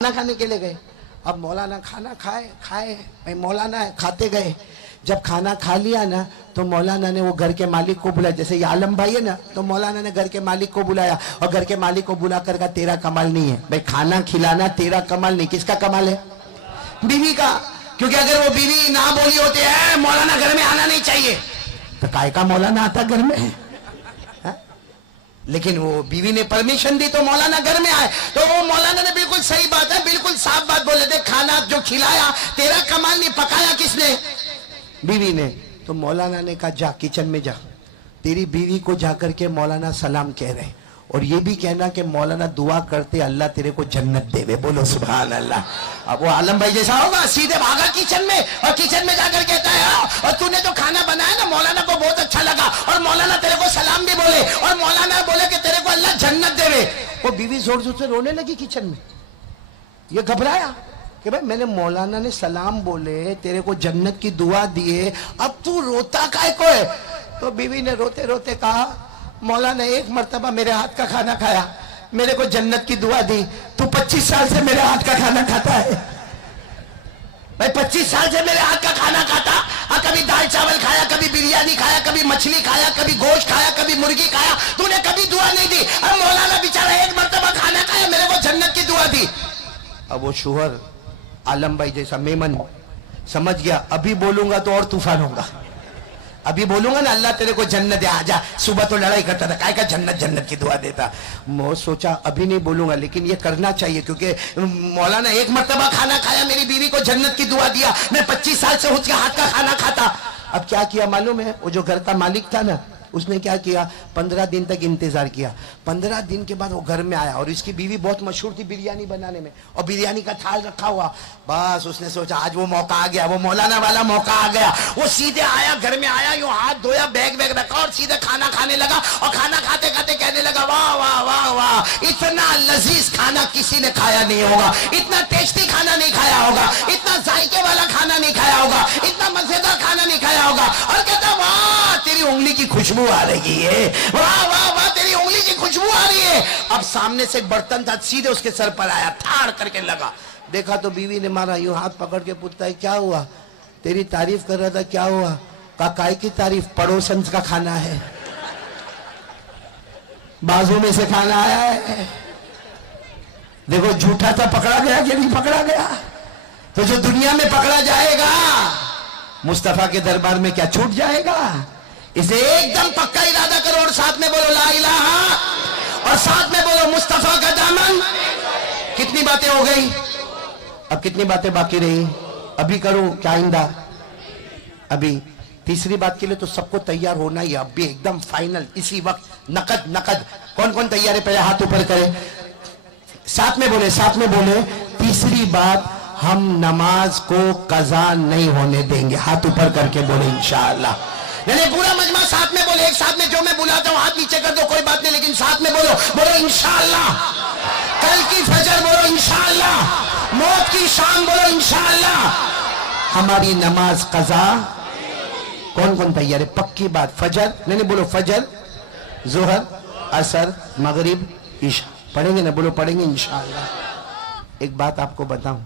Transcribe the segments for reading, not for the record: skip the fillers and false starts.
खाना खाने के लिए गए। अब मौलाना खाना खाए भाई मौलाना है, खाते गए। जब खाना खा लिया ना तो मौलाना ने वो घर के मालिक को बुलाया, जैसे ये आलम भाई है ना, तो मौलाना ने घर के मालिक को बुलाया और घर के मालिक को बुला कर कहा तेरा कमाल नहीं है भाई, खाना खिलाना तेरा कमाल नहीं, किसका कमाल है? बीवी का। क्योंकि अगर वो बीवी ना बोली होती है मौलाना घर में आना नहीं चाहिए तो काय का मौलाना आता घर में है? लेकिन वो बीवी ने परमिशन दी तो मौलाना घर में आए। तो वो मौलाना ने बिल्कुल सही बात है, बिल्कुल साफ बात बोले थे, खाना जो खिलाया तेरा कमाल नहीं, पकाया किसने? बीवी ने। तो मौलाना ने कहा जा किचन में जा, तेरी बीवी को जाकर के मौलाना सलाम कह रहे और ये भी कहना कि मौलाना दुआ करते अल्लाह तेरे को जन्नत देवे। बोलो सुभान अल्लाह। अब वो आलम भाई जैसा होगा, सीधे भागा किचन में और किचन में जाकर कहता है और तूने जो खाना बनाया ना मौलाना को बहुत अच्छा लगा और मौलाना तेरे को सलाम भी बोले और मौलाना बोले कि तेरे को अल्लाह जन्नत देवे। वो बीवी जोर जोर से रोने लगी किचन में। ये घबराया कि भाई मैंने मौलाना ने सलाम बोले, तेरे को जन्नत की दुआ दिए, अब तू रोता काय को है? तो बीवी ने रोते रोते कहा मौलाना एक मर्तबा मेरे हाथ का खाना खाया, मेरे को जन्नत की दुआ दी, तू 25 साल से मेरे हाथ का खाना खाता है भाई, 25 साल से मेरे हाथ का खाना खाता और कभी दाल चावल खाया, कभी बिरयानी खाया, कभी मछली खाया, कभी गोश्त खाया, कभी मुर्गी खाया, तूने कभी दुआ नहीं दी। अब मौलाना बेचारा एक मर्तबा खाना खाया, मेरे को जन्नत की दुआ दी। अब वो शोहर आलम भाई जैसा मेमन समझ गया, अभी बोलूंगा तो और तूफान होगा, अभी बोलूंगा ना अल्लाह तेरे को जन्नत दे, आजा। सुबह तो लड़ाई करता था, काय का जन्नत जन्नत की दुआ देता। मैं सोचा अभी नहीं बोलूंगा, लेकिन ये करना चाहिए क्योंकि मौलाना एक मर्तबा खाना खाया, मेरी बीवी को जन्नत की दुआ दिया, मैं 25 साल से उसके हाथ का खाना खाता। अब क्या किया मालूम है? वो जो घर का मालिक था ना, उसने क्या किया, 15 दिन तक इंतजार किया। 15 दिन के बाद वो घर में आया और इसकी बीवी बहुत मशहूर थी बिरयानी बनाने में और बिरयानी का थाल रखा हुआ। बस उसने सोचा आज वो मौका आ गया, वो मौलाना वाला मौका आ गया। वो सीधे आया, घर में आया, यूं हाथ धोया, बैग बैग रखा और सीधे खाना खाने लगा और खाना खाते खाते कहने लगा वाह वाह वाह वाह, इतना लजीज खाना किसी ने खाया नहीं होगा, इतना टेस्टी खाना नहीं खाया होगा, इतना जायके वाला खाना नहीं खाया होगा, इतना मजेदार खाना नहीं खाया होगा। और कहता वाह तेरी उंगली की खुशबू आ रही है, वाह वाह वाह तेरी उंगली की खुशबू आ रही है। अब सामने से एक बर्तन था, सीधे उसके सर पर आया, ठाड़ करके लगा। देखा तो बीवी ने मारा, यूं हाथ पकड़ के पूछता है क्या हुआ? तेरी तारीफ कर रहा था, क्या हुआ? का काय की तारीफ? पड़ोसन का खाना है, बाजू में से खाना आया है। देखो झूठा था, पकड़ा गया कि नहीं पकड़ा गया? तो जो दुनिया में पकड़ा जाएगा मुस्तफा के दरबार में क्या छूट जाएगा? इसे एकदम पक्का इरादा करो और साथ में बोलो ला इलाहा और साथ में बोलो मुस्तफा का दामन। कितनी बातें हो गई, अब कितनी बातें बाकी रही? अभी करूं क्या आइंदा? अभी तीसरी बात के लिए तो सबको तैयार होना ही, अब भी एकदम फाइनल इसी वक्त नकद नकद। कौन कौन तैयार है? पहले हाथ ऊपर करे, साथ में बोले, साथ में बोले। तीसरी बात, हम नमाज को कज़ा नहीं होने देंगे। हाथ ऊपर करके बोले इंशाअल्लाह। नहीं पूरा मजमा साथ में बोले, एक साथ में। जो मैं बुलाता हूं हाथ नीचे कर दो कोई बात नहीं, लेकिन साथ में बोलो, बोलो इंशाअल्लाह। कल की फजर बोलो इंशाअल्लाह, मौत की शाम बोलो इंशाअल्लाह। हमारी नमाज कज़ा। कौन कौन तैयार है? पक्की बात। फजर नहीं बोलो, फजर, जोहर, असर, मगरिब, ईशा पढ़ेंगे ना? बोलो पढ़ेंगे इंशाअल्लाह। एक बात आपको बताऊं,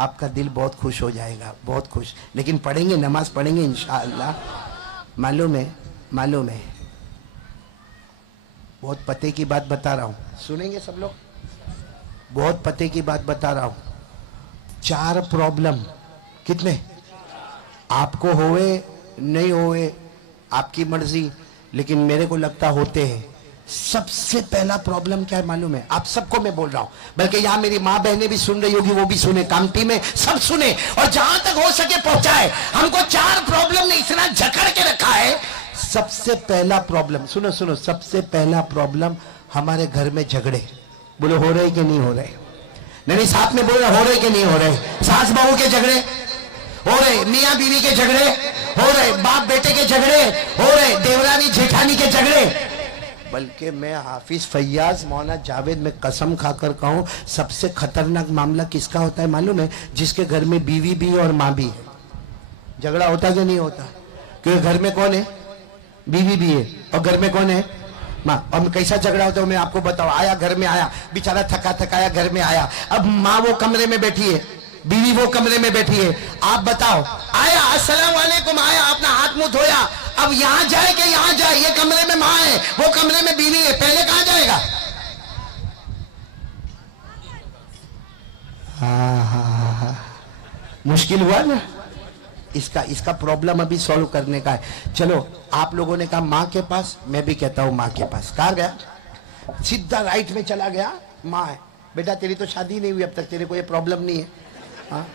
आपका दिल बहुत खुश हो जाएगा, बहुत खुश, लेकिन पढ़ेंगे, नमाज पढ़ेंगे इंशाअल्लाह। मालूम है, मालूम है, बहुत पते की बात बता रहा हूं, सुनेंगे सब लोग? बहुत पते की बात बता रहा हूं। 4 प्रॉब्लम, कितने? आपको होए नहीं होए आपकी मर्जी, लेकिन मेरे को लगता होते हैं। सबसे पहला प्रॉब्लम क्या है मालूम है? आप सबको मैं बोल रहा हूं, बल्कि यहां मेरी माँ बहनें भी सुन रही होगी, वो भी सुने, कामटी में सब सुने और जहां तक हो सके पहुंचाए। हमको 4 प्रॉब्लम ने इतना जकड़ के रखा है। सबसे पहला प्रॉब्लम, सुनो सुनो, सबसे पहला प्रॉब्लम, हमारे घर में झगड़े। बोलो हो रहे कि नहीं हो रहे? नहीं साथ में बोलो, हो रहे कि नहीं हो रहे? सास बहू के झगड़े हो रहे, मियां बीवी के झगड़े हो रहे, बाप बेटे के झगड़े हो रहे, देवरानी जेठानी के झगड़े। बल्कि मैं हाफिज फैयाज मौलाना जावेद में कसम खाकर कहूं, सबसे खतरनाक मामला किसका होता है मालूम है? जिसके घर में बीवी भी और माँ भी है। झगड़ा होता कि नहीं होता? क्योंकि घर में कौन है? बीवी भी है और घर में कौन है? माँ अब कैसा झगड़ा होता है मैं आपको बताऊं। आया घर में, आया बेचारा थका थकाया घर में आया, अब माँ वो कमरे में बैठी है, बीवी वो कमरे में बैठी है। आप बताओ, आया अस्सलाम वालेकुम, आया अपना हाथ मुंह धोया, अब यहां जाए कि यहां जाए? ये कमरे में माँ है, वो कमरे में बीवी है, पहले कहां जाएगा? हाँ, मुश्किल हुआ ना। इसका प्रॉब्लम अभी सॉल्व करने का है। चलो, आप लोगों ने कहा माँ के पास, मैं भी कहता हूं माँ के पास। कहा गया, सीधा राइट में चला गया। माँ है, बेटा तेरी तो शादी नहीं हुई अब तक, तेरे को ये प्रॉब्लम नहीं है। हाँ,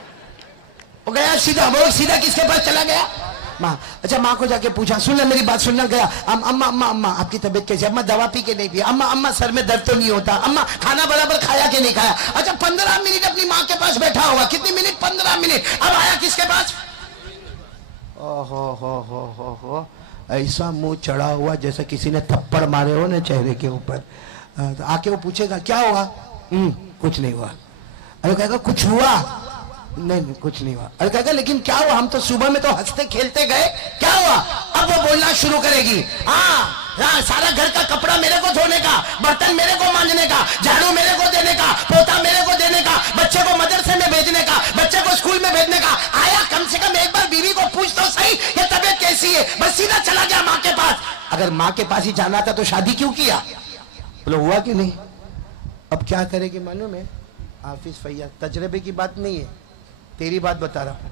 वो गया सीधा, वो सीधा किसके पास चला गया? माँ। अच्छा, माँ को जाके पूछा, सुनना मेरी बात, सुनना। गया, अम्मा अम्मा अम्मा आपकी तबीयत कैसी? अम्मा दवा पी के नहीं पी। अम्मा अम्मा सर में दर्द तो नहीं होता? अम्मा खाना बराबर खाया कि नहीं खाया? अच्छा, 15 मिनट अपनी माँ के पास बैठा होगा। कितनी मिनट? 15 मिनट। अब आया किसके पास? ओहो हो, ऐसा मुंह चढ़ा हुआ जैसे किसी ने थप्पड़ मारे हो ना चेहरे के ऊपर। तो आके वो पूछेगा क्या हुआ? कुछ नहीं हुआ। अरे कहेगा कुछ हुआ? नहीं कुछ नहीं हुआ। अरे कहेगा लेकिन क्या हुआ? हम तो सुबह में तो हंसते खेलते गए, क्या हुआ? अब वो बोलना शुरू करेगी, हाँ सारा घर का कपड़ा मेरे को धोने का, बर्तन मेरे को मांजने का, झाड़ू मेरे को देने का, पोता मेरे को देने का, बच्चे को मदरसे में भेजने का, बच्चे को स्कूल में भेजने का। आया कम से कम एक बार बीवी को पूछ तो सही ये तबीयत कैसी है? बस सीधा चला गया माँ के पास। अगर माँ के पास ही जाना था तो शादी क्यों किया? बोलो हुआ कि नहीं? अब क्या करेगी मालूम है हाफिज फैयाज, तजर्बे की बात नहीं है, तेरी बात बता रहा हूं।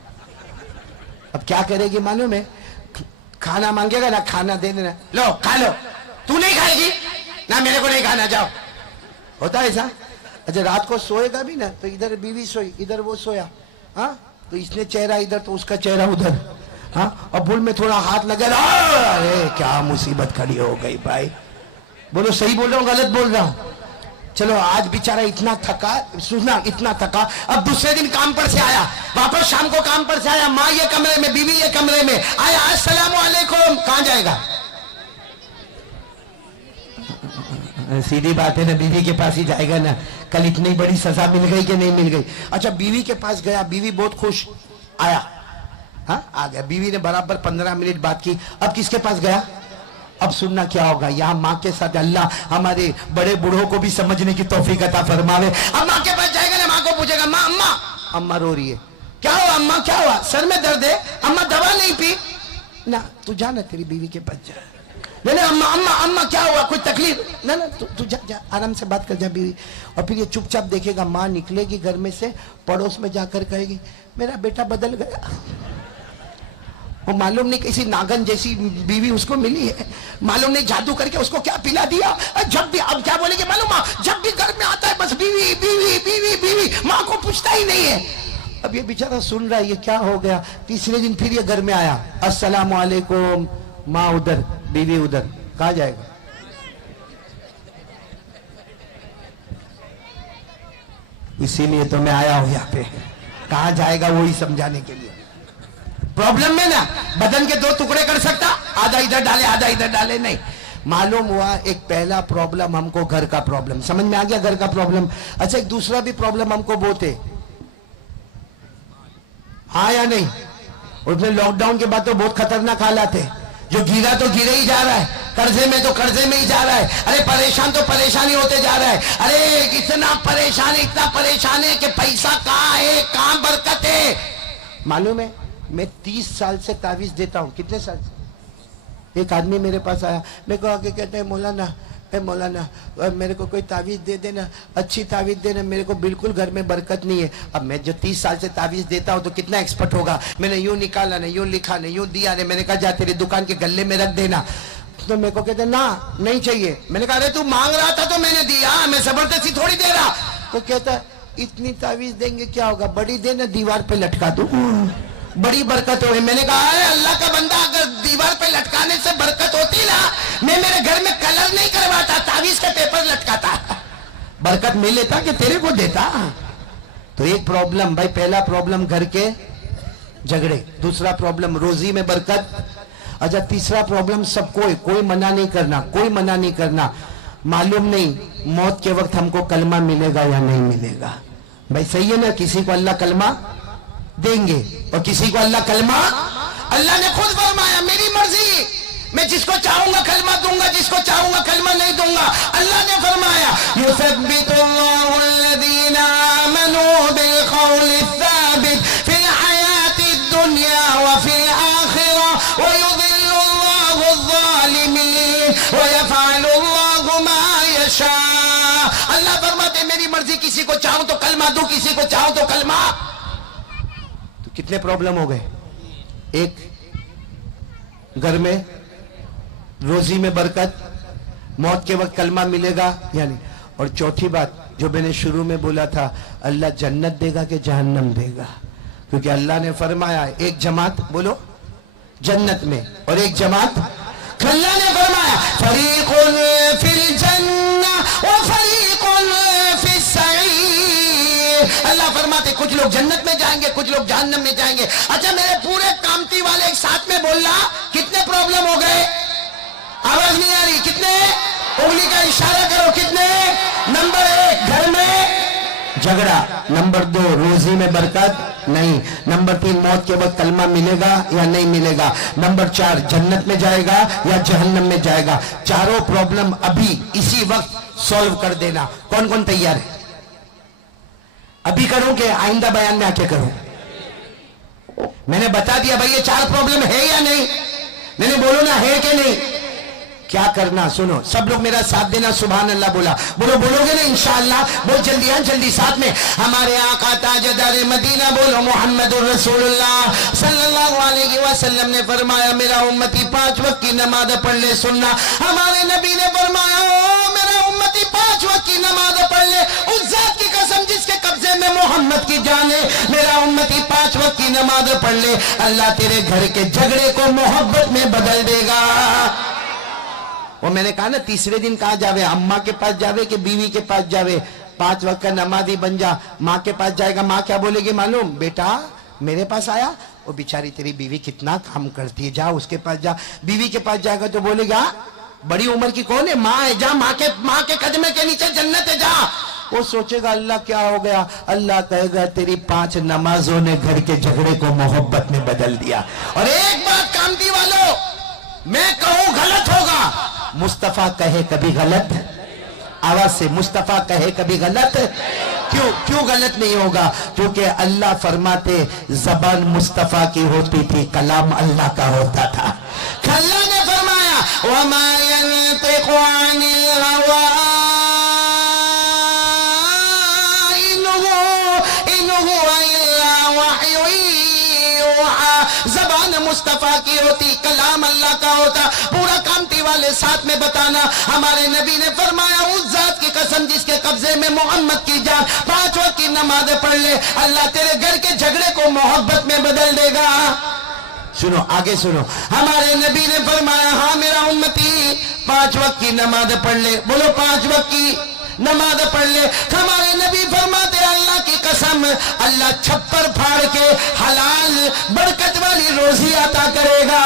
अब क्या करेगी मालूम है? खाना मांगेगा ना, खाना दे देना, लो खा लो। तू नहीं खाएगी ना, मेरे को नहीं खाना, जाओ। होता है ऐसा? अच्छा, रात को सोएगा भी ना तो इधर बीवी सोई, इधर वो सोया, हाँ तो इसने चेहरा इधर तो उसका चेहरा उधर, हाँ और भूल में थोड़ा हाथ लगे, अरे क्या मुसीबत खड़ी हो गई भाई। बोलो सही बोल रहा हूँ गलत बोल रहा हूँ? चलो, आज बेचारा इतना थका, सुनना इतना थका, अब दूसरे दिन काम पर से आया, वापस शाम को काम पर से आया, माँ ये कमरे में, बीवी ये कमरे में, आया अस्सलाम वालेकुम, कहां जाएगा? सीधी बात है ना, बीवी के पास ही जाएगा ना। कल इतनी बड़ी सजा मिल गई कि नहीं मिल गई? अच्छा, बीवी के पास गया, बीवी बहुत खुश, आया, हाँ आ गया, बीवी ने बराबर 15 मिनट बात की। अब किसके पास गया? अब सुनना क्या होगा, यहाँ माँ के साथ अल्लाह हमारे बड़े बूढ़ों को भी समझने की तौफीक अता फरमावे। अब माँ के पास जाएगा ना, माँ को पूछेगा, माँ अम्मा, अम्मा रो रही है, क्या हुआ अम्मा, क्या हुआ? सर में दर्द है, अम्मा दवा नहीं पी ना? तू जा ना, तेरी बीवी के पास जा। नहीं अम्मा अम्मा अम्मा क्या हुआ, कोई तकलीफ? ना ना तू जा जा, आराम से बात कर जा बीवी। और फिर ये चुपचाप देखेगा, माँ निकलेगी घर में से, पड़ोस में जाकर कहेगी मेरा बेटा बदल गया। वो मालूम नहीं कैसी नागन जैसी बीवी उसको मिली है, मालूम नहीं जादू करके उसको क्या पिला दिया। जब भी, अब क्या बोलेगी मालूम, जब भी घर में आता है बस बीवी बीवी बीवी बीवी, माँ को पूछता ही नहीं है। अब ये बेचारा सुन रहा है ये क्या हो गया। तीसरे दिन फिर ये घर में आया, अस्सलाम वालेकुम, माँ उधर, बीवी उधर, कहाँ जाएगा? इसीलिए तो मैं आया हूं यहाँ पे, कहाँ जाएगा वही समझाने के लिए। प्रॉब्लम में ना बदन के 2 टुकड़े कर सकता, आधा इधर डाले आधा इधर डाले, नहीं। मालूम हुआ एक पहला प्रॉब्लम हमको घर का प्रॉब्लम समझ में आ गया, घर का प्रॉब्लम। अच्छा, एक दूसरा भी प्रॉब्लम हमको बहुत है, हाँ या नहीं? उसमें लॉकडाउन के बाद तो बहुत खतरनाक हालात है, जो गिरा तो गिरे ही जा रहा है, कर्जे में तो कर्जे में ही जा रहा है, अरे परेशान तो परेशानी होते जा रहा है। अरे इतना परेशान है कि पैसा कहाँ है, कहाँ बरकत है। मालूम है मैं 30 साल से तावीज देता हूँ। कितने साल से? एक आदमी मेरे पास आया, मेरे को आके कहते हैं मौलाना मौलाना मेरे को कोई तावीज दे देना, अच्छी तावीज देना, मेरे को बिल्कुल घर में बरकत नहीं है। अब मैं जो 30 साल से तावीज देता हूँ तो कितना एक्सपर्ट होगा। मैंने यूं निकाला ने, यूं लिखा ने, यूं दिया ने, मैंने कहा जा तेरी दुकान के गले में रख देना। तो मेरे को कहते ना नहीं चाहिए। मैंने कहा अरे तू मांग रहा था तो मैंने दिया, मैं जबरदस्ती थोड़ी दे रहा। तो कहता इतनी तावीज देंगे क्या होगा, बड़ी देना, दीवार पे लटका दो, बड़ी बरकत हो। मैंने कहा अरे अल्लाह का बंदा, अगर दीवार पे लटकाने से बरकत होती ना, मैं मेरे घर में कलर नहीं करवाता, तावीज के पेपर लटकाता, बरकत मिल लेता कि तेरे को देता। तो एक प्रॉब्लम भाई, पहला प्रॉब्लम घर के झगड़े, दूसरा प्रॉब्लम रोजी में बरकत। अच्छा, तीसरा प्रॉब्लम सबको है, कोई मना नहीं करना, कोई मना नहीं करना। मालूम नहीं मौत के वक्त हमको कलमा मिलेगा या नहीं मिलेगा। भाई सही है ना, किसी को अल्लाह कलमा देंगे और किसी को अल्लाह कलमा, अल्लाह ने खुद फरमाया मेरी मर्जी, मैं जिसको चाहूंगा कलमा दूंगा, जिसको चाहूंगा कलमा नहीं दूंगा। अल्लाह ने फरमाया युसब्बितुल्लाहु अल्लज़ीना आमनू बिल क़ौलि साबित फिल हयातिद दुनिया व फिल आखिरह व युज़िल्लुल्लाहु अज़्ज़ालिमीन व यफ़अलुल्लाहु मा यशा। अल्लाह फरमाते मेरी मर्जी, किसी को चाहूं तो कलमा दूं, किसी को चाहूं तो कलमा। तो कितने प्रॉब्लम हो गए? एक, घर में रोजी में बरकत, मौत के वक्त कलमा मिलेगा यानी। और चौथी बात जो मैंने शुरू में बोला था, अल्लाह जन्नत देगा कि जहन्नम देगा? क्योंकि अल्लाह ने फरमाया एक जमात बोलो जन्नत में और एक जमात, अल्लाह ने फरमाया फरीकुन फिल जन्नह व फरीकुन फिस सईर। अल्लाह फरमाते कुछ लोग जन्नत में जाएंगे, कुछ लोग जहन्नम में जाएंगे। अच्छा मेरे पूरे कामती वाले एक साथ में बोलना, कितने प्रॉब्लम हो गए? आवाज नहीं आ रही? कितने? उंगली का इशारा करो। कितने? नंबर 1 घर में झगड़ा, नंबर 2 रोजी में बरकत नहीं, नंबर 3 मौत के वक्त कलमा मिलेगा या नहीं मिलेगा, नंबर 4 जन्नत में जाएगा या जहन्नम में जाएगा। चारों प्रॉब्लम अभी इसी वक्त सॉल्व कर देना। कौन कौन तैयार है? अभी करूं कि आइंदा बयान में आके करूं? मैंने बता दिया भाई ये 4 प्रॉब्लम है या नहीं। मैंने बोलो ना है कि नहीं। क्या करना सुनो, सब लोग मेरा साथ देना। सुभान अल्लाह बोला बोलो, बोलोगे ना इंशाअल्लाह? बहुत जल्दी, हाँ जल्दी साथ में। हमारे आका ताजदार मदीना बोलो मोहम्मदुर रसूलुल्लाह सल्लल्लाहु अलैहि वसल्लम ने फरमाया मेरा उम्मती 5 वक्त की नमाज पढ़ ले। सुनना, हमारे नबी ने फरमाया ओ मेरा उम्मती 5 वक्त की नमाज पढ़ ले। उस जात की कसम जिसके कब्जे में मोहम्मद की जान है, मेरा उम्मती 5 वक्त की नमाज पढ़ ले, अल्लाह तेरे घर के झगड़े को मोहब्बत में बदल देगा। और मैंने कहा ना तीसरे दिन कहा जावे, अम्मा के पास जावे कि बीवी के पास जावे? 5 वक्त का नमाजी बन जा, माँ के पास जाएगा, माँ क्या बोलेगी मालूम? बेटा मेरे पास आया, वो बेचारी तेरी बीवी कितना काम करती है, जा उसके पास जा। बीवी के पास जाएगा तो बोलेगा बड़ी उम्र की कौन है? माँ है, जा माँ के कदमे के नीचे जन्नत है, जा। वो सोचेगा अल्लाह क्या हो गया? अल्लाह कहेगा तेरी 5 नमाजों ने घर के झगड़े को मोहब्बत में बदल दिया। और एक बात कामती वालों, मैं कहूं गलत होगा, मुस्तफा कहे कभी गलत? आवाज से, मुस्तफा कहे कभी गलत? क्यों गलत नहीं होगा? क्योंकि अल्लाह फरमाते जबान मुस्तफा की होती थी, कलाम अल्लाह का होता था। अल्लाह ने फरमाया वमा यंतिकु अनिल हवा इन हुवा इल्ला वह्युन यूहा। जबान मुस्तफा की होती, कलाम अल्लाह का होता। पूरा कामती वाले साथ में बताना, हमारे नबी ने फरमाया उस जात की कसम जिसके कब्जे में मोहम्मद की जान, 5 वक्त की नमाज पढ़ ले, अल्लाह तेरे घर के झगड़े को मोहब्बत में बदल देगा। सुनो आगे सुनो, हमारे नबी ने फरमाया हाँ मेरा उम्मती 5 वक्त की नमाज पढ़ ले। बोलो 5 वक्त की नमाज पढ़ ले। हमारे नबी फरमाते अल्लाह की कसम, अल्लाह छप्पर फाड़ के हलाल बरकत वाली रोजी अता करेगा।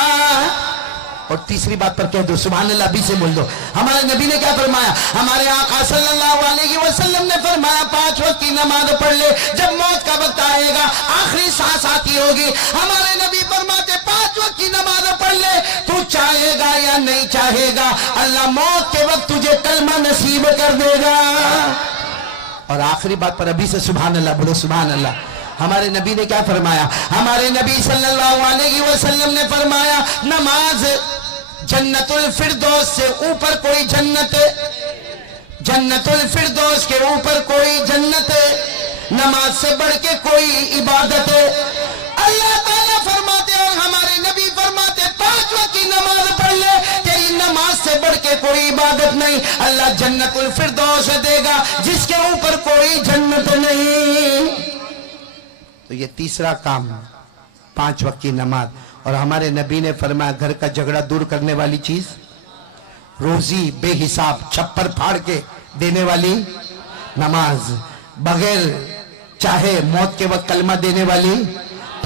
और तीसरी बात पर कह दो सुभान अल्लाह, अभी से बोल दो। हमारे नबी ने क्या फरमाया? हमारे आका सल्लल्लाहु अलैहि वसल्लम ने फरमाया 5 वक्त की नमाज पढ़ ले। जब मौत का वक्त आएगा, आखिरी सांस आती होगी, हमारे नबी फरमाते 5 वक्त की नमाज पढ़ ले। तू चाहेगा या नहीं चाहेगा, अल्लाह मौत के वक्त तुझे कलमा नसीब कर देगा। और आखिरी बात पर अभी से सुभान अल्लाह बोलो, सुभान अल्लाह। हमारे नबी ने क्या फरमाया? हमारे नबी सल्लल्लाहु अलैहि वसल्लम ने फरमाया नमाज जन्नतुल फिरदौस से ऊपर कोई जन्नत है, जन्नतुल फिरदौस के ऊपर कोई जन्नत है, नमाज से बढ़ के कोई इबादत है। अल्लाह ताला फरमाते और हमारे नबी फरमाते 5 वक्त की नमाज पढ़ ले, तेरी नमाज से बढ़ के कोई इबादत नहीं, अल्लाह जन्नतुल फिरदौस देगा जिसके ऊपर कोई जन्नत नहीं। तो ये तीसरा काम 5 वक्त की नमाज। और हमारे नबी ने फरमाया घर का झगड़ा दूर करने वाली चीज रोजी बेहिसाब छप्पर फाड़ के देने वाली नमाज, बगैर चाहे मौत के वक्त कलमा देने वाली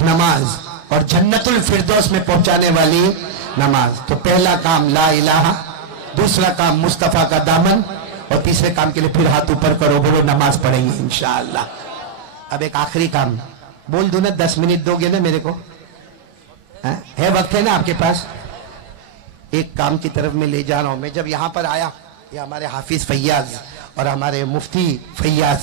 नमाज, और जन्नतुल फिरदौस में पहुंचाने वाली नमाज। तो पहला काम ला इलाहा, दूसरा काम मुस्तफा का दामन, और तीसरे काम के लिए फिर हाथ ऊपर करो, बोलो नमाज पढ़ेंगे इंशाअल्लाह। अब एक आखिरी काम बोल दो ना, 10 मिनट दोगे ना मेरे को? है वक्त है ना आपके पास? एक काम की तरफ मैं ले जा रहा हूं। मैं जब यहाँ पर आया, ये हमारे हाफिज फैयाज और हमारे मुफ्ती फैयाज,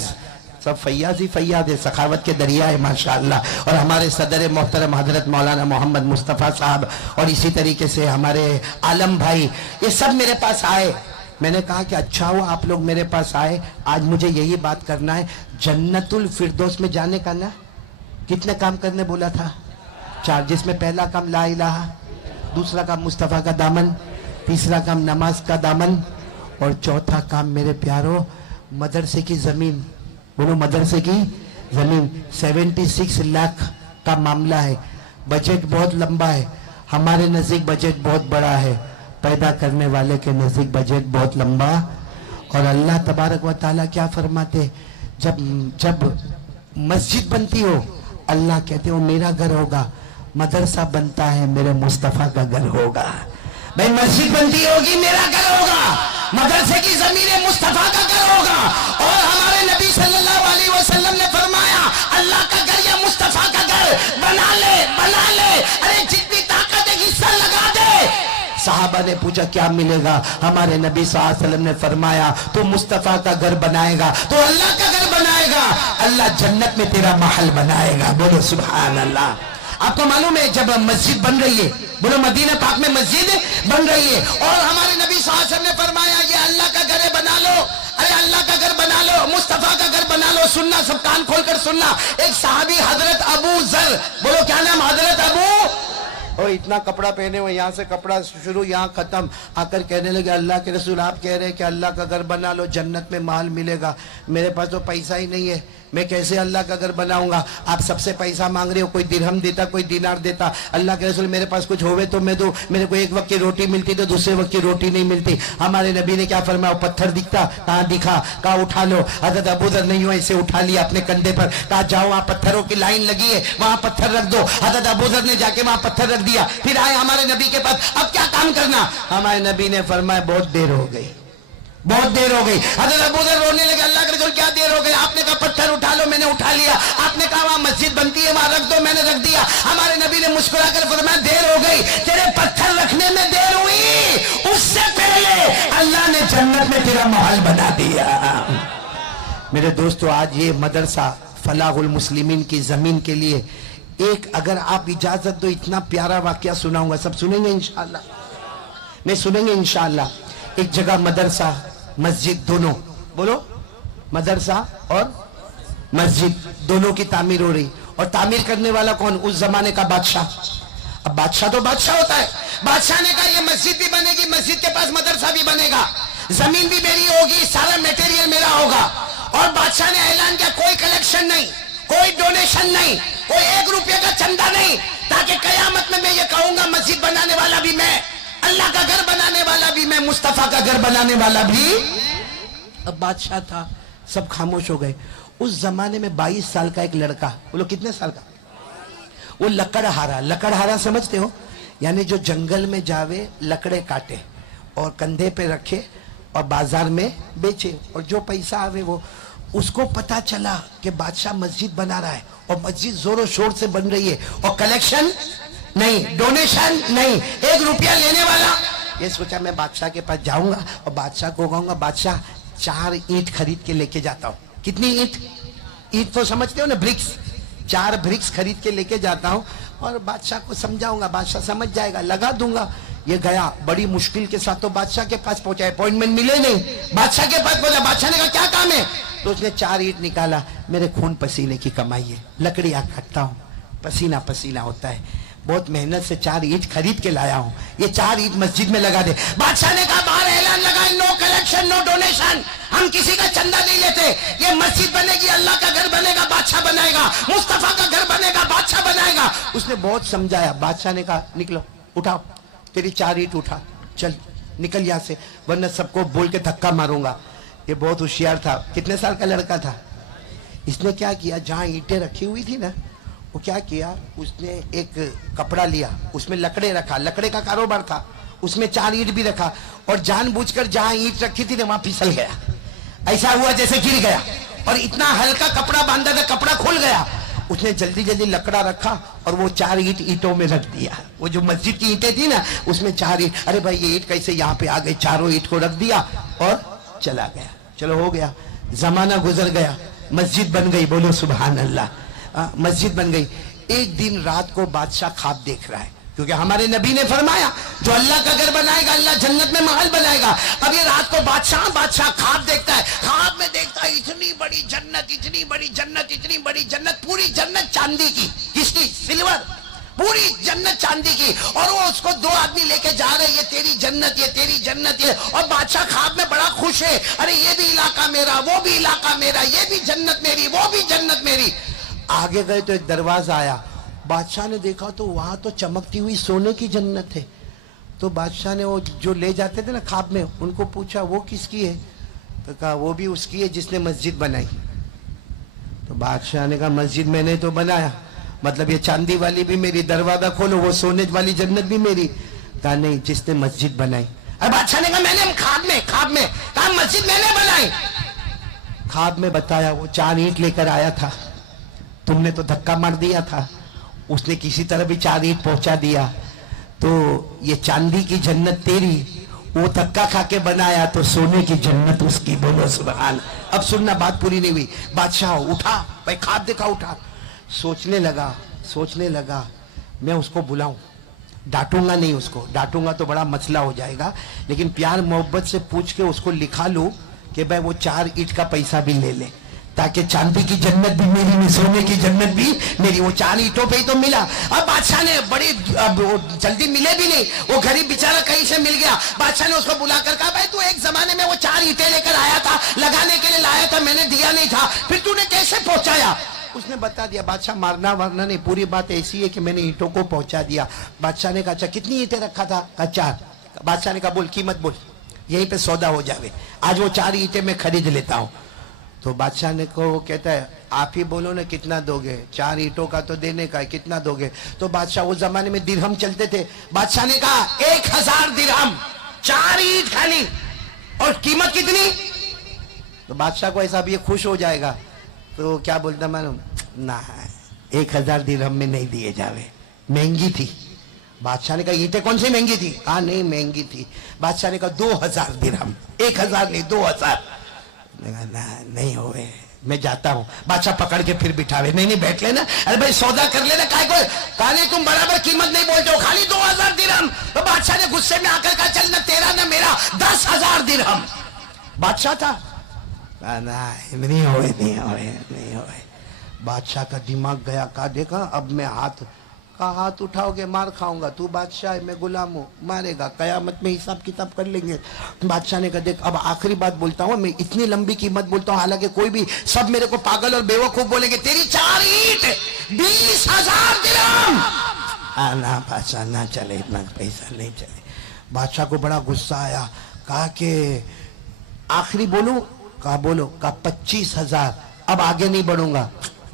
सब फैयाज ही फैयाज है, सखावत के दरिया है माशाअल्लाह। और हमारे सदर मोहतरम हजरत मौलाना मोहम्मद मुस्तफ़ा साहब और इसी तरीके से हमारे आलम भाई, ये सब मेरे पास आए। मैंने कहा कि अच्छा हुआ आप लोग मेरे पास आए, आज मुझे यही बात करना है। जन्नतुल फिरदौस में जाने का ना कितने काम करने बोला था? 4, जिसमें पहला काम ला इलाहा, दूसरा काम मुस्तफ़ा का दामन, तीसरा काम नमाज का दामन और चौथा काम मेरे प्यारो मदरसे की जमीन। बोलो मदरसे की जमीन। 76 लाख का मामला है, बजट बहुत लंबा है, हमारे नजदीक बजट बहुत बड़ा है, पैदा करने वाले के नजदीक बजट बहुत लंबा। और अल्लाह तबारक व ताला क्या फरमाते, जब मस्जिद बनती हो अल्लाह कहते हो मेरा घर होगा, मदरसा बनता है मेरे मुस्तफ़ा का घर होगा। भाई मस्जिद बनती होगी मेरा घर होगा, मदरसे की जमीन मुस्तफ़ा का घर होगा। और हमारे नबी सल्लल्लाहु अलैहि वसल्लम ने फरमाया अल्लाह का घर या मुस्तफ़ा का घर बना ले, बना ले, अरे जितनी ताकत है हिस्सा लगा दे। साहबा ने पूछा क्या मिलेगा? हमारे नबी सल्लल्लाहु अलैहि वसल्लम ने फरमाया तो मुस्तफ़ा का घर बनाएगा तो अल्लाह का घर बनाएगा, अल्लाह जन्नत में तेरा महल बनाएगा। बोलो सुभान अल्लाह। आपको मालूम है जब मस्जिद बन रही है, बोलो मदीना पाक में मस्जिद बन रही है और हमारे नबी सल्लल्लाहु अलैहि वसल्लम ने फरमाया ये अल्लाह का घर है, बना लो, अरे अल्लाह का घर बना लो, मुस्तफ़ा का घर बना लो। सुनना, सब कान खोलकर सुनना। एक सहाबी हजरत अबू जर, बोलो क्या नाम? हजरत अबू। और इतना कपड़ा पहने हुए, यहाँ से कपड़ा शुरू यहाँ खत्म, आकर कहने लगे अल्लाह के रसूल आप कह रहे हैं कि अल्लाह का घर बना लो, जन्नत में महल मिलेगा। मेरे पास तो पैसा ही नहीं है, मैं कैसे अल्लाह का घर बनाऊंगा? आप सबसे पैसा मांग रहे हो, कोई दिरहम देता, कोई दिनार देता। अल्लाह के रसूल मेरे पास कुछ होवे तो मैं दूं, मेरे को एक वक्त की रोटी मिलती तो दूसरे वक्त की रोटी नहीं मिलती। हमारे नबी ने क्या फरमाया? पत्थर दिखता, कहाँ दिखा? कहा उठा लो। हजरत अबू दर नहीं हुआ, इसे उठा लिया अपने कंधे पर, कहा जाओ वहाँ पत्थरों की लाइन लगी है, वहाँ पत्थर रख दो। हजरत अबू दर ने जाके वहाँ पत्थर रख दिया, फिर आए हमारे नबी के पास, अब क्या काम करना? हमारे नबी ने फरमाया बहुत देर हो गई, बहुत देर हो गई। हजरत अबू दर रोने लगे, अल्लाह के रसूल क्या देर हो गई? आपने कहा पत्थर उठा लो, मैंने उठा लिया। आपने कहा वहां मस्जिद बनती है, वहां रख दो, मैंने रख दिया। हमारे नबी ने मुस्कुराकर फरमाया देर हो गई, तेरे पत्थर रखने में देर हुई, उससे पहले अल्लाह ने जन्नत में तेरा महल बना दिया। मेरे दोस्तों, आज ये मदरसा फलाहुल मुस्लिमीन की जमीन के लिए एक, अगर आप इजाजत दो, इतना प्यारा वाकया सुनाऊंगा, सब सुनेंगे इंशाअल्लाह, मैं सुनेंगे इंशाअल्लाह। एक जगह मदरसा मस्जिद दोनों, बोलो मदरसा और मस्जिद दोनों की तामीर हो रही, और तामीर करने वाला कौन? उस जमाने का बादशाह। अब बादशाह तो बादशाह होता है, बादशाह ने कहा ये मस्जिद भी बनेगी, मस्जिद के पास मदरसा भी बनेगा, जमीन भी मेरी होगी, सारा मटेरियल मेरा होगा। और बादशाह ने ऐलान किया कोई कलेक्शन नहीं, कोई डोनेशन नहीं, कोई 1 रुपये का चंदा नहीं, ताकि कयामत में मैं ये कहूंगा मस्जिद बनाने वाला भी मैं, अल्लाह का घर बनाने वाला भी मैं, मुस्तफा का घर बनाने वाला भी। अब बादशाह था, सब खामोश हो गए। उस जमाने में 22 साल का एक लड़का, बोलो कितने साल का? वो लकड़हारा, लकड़हारा समझते हो? यानी जो जंगल में जावे, लकड़े काटे और कंधे पे रखे और बाजार में बेचे, और जो पैसा आवे वो। उसको पता चला कि बादशाह मस्जिद बना रहा है और मस्जिद जोरों शोर से बन रही है, और कलेक्शन नहीं, डोनेशन नहीं, 1 रुपया लेने वाला। ये सोचा मैं बादशाह के पास जाऊंगा और बादशाह को कहूंगा बादशाह 4 ईंट खरीद के लेके जाता हूँ। कितनी ईंट? ईंट तो समझते हो ना, ब्रिक्स। 4 ब्रिक्स खरीद के लेके जाता हूँ और बादशाह को समझाऊंगा, बादशाह समझ जाएगा, लगा दूंगा। ये गया बड़ी मुश्किल के साथ तो बादशाह के पास पहुंचा, अपॉइंटमेंट मिले नहीं, बादशाह के पास पहुंचा। बादशाह ने कहा क्या काम है? तो उसने 4 ईंट निकाला, मेरे खून पसीने की कमाई है, लकड़ियां काटता हूँ, पसीना पसीना होता है, बहुत मेहनत से 4 ईंट खरीद के लाया हूँ, ये 4 ईंट मस्जिद में लगा दे। बादशाह ने कहा बाहर ऐलान लगाए, नो कलेक्शन नो डोनेशन, हम किसी का चंदा नहीं लेते, ये मस्जिद बनेगी, अल्लाह का घर बनेगा, बादशाह बनाएगा, मुस्तफा का घर बनेगा, बादशाह बनाएगा। उसने बहुत समझाया, बादशाह ने कहा निकलो, उठाओ तेरी 4 ईंट उठा, चल निकल यहाँ से, वरना सबको बोल के धक्का मारूंगा। ये बहुत होशियार था, कितने साल का लड़का था। इसने क्या किया, जहाँ ईंटें रखी हुई थी ना, वो क्या किया, उसने एक कपड़ा लिया, उसमें लकड़े रखा, लकड़े का कारोबार था, उसमें 4 ईंट भी रखा, और जानबूझकर जहां ईंट रखी थी ना वहां फिसल गया, ऐसा हुआ जैसे गिर गया, और इतना हल्का कपड़ा बांधा था, कपड़ा खुल गया। उसने जल्दी जल्दी लकड़ा रखा और वो 4 ईंट ईंटों में रख दिया। वो जो मस्जिद की ईंटें थी ना, उसमें 4 ईंट, अरे भाई ये ईंट कैसे यहाँ पे आ गए, चारों ईंट को रख दिया और चला गया। चलो हो गया, जमाना गुजर गया, मस्जिद बन गई, बोलो सुभान अल्लाह। मस्जिद बन गई। एक दिन रात को बादशाह ख्वाब देख रहा है, क्योंकि हमारे नबी ने फरमाया जो अल्लाह का घर बनाएगा अल्लाह जन्नत में महल बनाएगा। अब ये रात को बादशाह ख्वाब देखता है। ख्वाब में देखता है इतनी बड़ी जन्नत, इतनी बड़ी जन्नत, इतनी बड़ी जन्नत, पूरी जन्नत चांदी की। किसकी? सिल्वर। पूरी जन्नत चांदी की। और वो उसको 2 आदमी लेके जा रहे, ये तेरी जन्नत, ये तेरी जन्नत, ये। और बादशाह ख्वाब में बड़ा खुश है, अरे ये भी इलाका मेरा, वो भी इलाका मेरा, ये भी जन्नत मेरी, वो भी जन्नत मेरी। आगे गए तो एक दरवाजा आया। बादशाह ने देखा तो वहां तो चमकती हुई सोने की जन्नत है। तो बादशाह ने वो जो ले जाते थे ना ख्वाब में, उनको पूछा वो किसकी है? तो कहा वो भी उसकी है जिसने मस्जिद बनाई। तो बादशाह ने कहा मस्जिद मैंने तो बनाया, मतलब ये चांदी वाली भी मेरी, दरवाजा खोलो वो सोने वाली जन्नत भी मेरी। कहा नहीं, जिसने मस्जिद बनाई। अरे बादशाह ने कहा मैंने ख्वाब में कहा मस्जिद मैंने बनाई। ख्वाब में बताया वो 4 ईंट लेकर आया था, तुमने तो धक्का मार दिया था, उसने किसी तरह भी 4 ईंट पहुंचा दिया, तो ये चांदी की जन्नत तेरी, वो धक्का खा के बनाया तो सोने की जन्नत उसकी, बोलो सुभान। अब सुनना, बात पूरी नहीं हुई। बादशाह उठा, भाई ख्वाब देखा, उठा, सोचने लगा मैं उसको बुलाऊं, डांटूंगा नहीं उसको, डांटूंगा तो बड़ा मसला हो जाएगा, लेकिन प्यार मोहब्बत से पूछ के उसको लिखा लूं कि भाई वो 4 ईंट का पैसा भी ले ले, ताकि चांदी की जन्नत भी मेरी नहीं, सोने की जन्नत भी मेरी। वो 4 ईंटों पे ही तो मिला। अब बादशाह ने वो जल्दी मिले भी नहीं, वो गरीब बेचारा कहीं से मिल गया। बादशाह ने उसको बुलाकर कहा भाई तू एक जमाने में वो 4 ईंटें लेकर आया था, लगाने के लिए लाया था, मैंने दिया नहीं था, फिर तूने कैसे पहुंचाया? उसने बता दिया। बादशाह मारना वारना नहीं, पूरी बात ऐसी है कि मैंने ईंटों को पहुंचा दिया। बादशाह ने कहा अच्छा कितनी ईंटें रखा था? कहा 4। बादशाह ने कहा बोल कीमत बोल, यहीं पे सौदा हो जावे, आज वो 4 ईंटें मैं खरीद लेता हूँ। तो बादशाह ने को कहता है आप ही बोलो ना कितना दोगे, 4 ईंटों का तो देने का है, कितना दोगे? तो बादशाह, उस जमाने में दिरहम चलते थे, बादशाह ने कहा 1000 दिरहम, 4 ईंट खाली, और कीमत कितनी? तो बादशाह को ऐसा भी खुश हो जाएगा, तो क्या बोलता मालूम, ना 1000 दिरहम में नहीं दिए जावे, महंगी थी। बादशाह ने कहा ईंटें कौन सी महंगी थी? कहा नहीं महंगी थी। बादशाह ने कहा 2000 दिरहम, 1000 नहीं 2000। ना नहीं होवे, मैं जाता हूँ। बादशाह पकड़ के फिर बिठावे, नहीं बैठ लेना, अरे भाई सौदा कर लेना, काय को कहा नहीं तुम बराबर कीमत नहीं बोलते हो, खाली 2000 दिरहम। तो बादशाह ने गुस्से में आकर कहा चल ना तेरा ना मेरा 10,000 दिरहम। बादशाह था नहीं होए। बादशाह का दिमाग गया, कहा देखा अब मैं हाथ उठाओगे मार खाऊंगा, तू बादशाह है मैं गुलाम हूँ, मारेगा, कयामत में हिसाब किताब कर लेंगे। बादशाह ने कहा देख अब आखिरी बात बोलता हूँ, मैं इतनी लंबी कीमत बोलता हूँ, हालांकि कोई भी सब मेरे को पागल और बेवकूफ बोलेंगे, तेरी 4 ईंट 20,000 दिरहम। ना बादशाह ना चले, इतना पैसा नहीं चले। बादशाह को बड़ा गुस्सा आया, कहा कि आखिरी बोलूं? कहा बोलो। कहा 25,000, अब आगे नहीं बढ़ूंगा।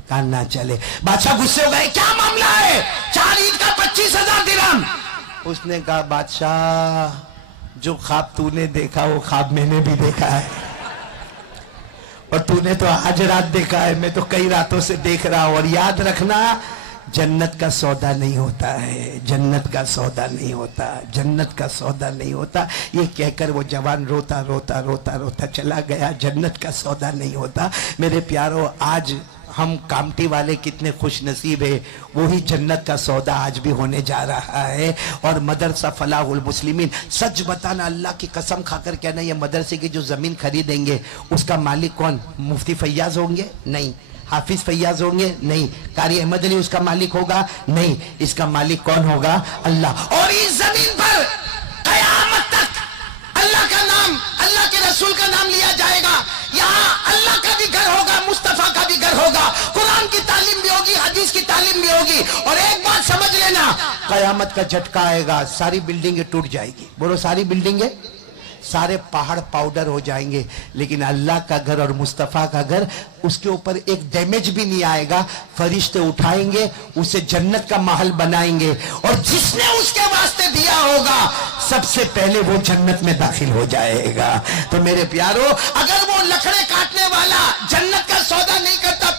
कहा ना चले। बादशाह गुस्से हो गए, क्या मामला है? 4 ईंट का 25,000 दिरहम। उसने कहा बादशाह जो ख्वाब तूने देखा वो ख्वाब मैंने भी देखा है, और तूने तो आज रात देखा है, मैं तो कई रातों से देख रहा हूं। और याद रखना जन्नत का सौदा नहीं होता है, जन्नत का सौदा नहीं होता, जन्नत का सौदा नहीं होता। ये कहकर वो जवान रोता रोता रोता रोता चला गया, जन्नत का सौदा नहीं होता। मेरे प्यारों, आज हम कामटी वाले कितने खुश नसीब है, वही जन्नत का सौदा आज भी होने जा रहा है। और मदरसा फलाहुल मुस्लिमीन, सच बताना, अल्लाह की कसम खाकर कहना, ये मदरसे की जो जमीन खरीदेंगे उसका मालिक कौन? मुफ्ती फैयाज होंगे? नहीं। हाफिज फैयाज होंगे? नहीं। कारी अहमद अली उसका मालिक होगा? नहीं। इसका मालिक कौन होगा? अल्लाह। और इस जमीन पर कयामत तक अल्लाह का नाम, अल्लाह के रसूल का नाम लिया जाएगा। यहाँ अल्लाह का भी घर होगा, मुस्तफा का भी घर होगा, कुरान की तालीम भी होगी, हदीस की तालीम भी होगी। और एक बात समझ लेना, कयामत का झटका आएगा, सारी बिल्डिंगें टूट जाएगी। बोलो सारी बिल्डिंगें, सारे पहाड़ पाउडर हो जाएंगे, लेकिन अल्लाह का घर और मुस्तफा का घर, उसके ऊपर एक डैमेज भी नहीं आएगा। फरिश्ते उठाएंगे, उसे जन्नत का महल बनाएंगे, और जिसने उसके वास्ते दिया होगा सबसे पहले वो जन्नत में दाखिल हो जाएगा। तो मेरे प्यारो, अगर वो लकड़े काटने वाला जन्नत का सौदा नहीं करता,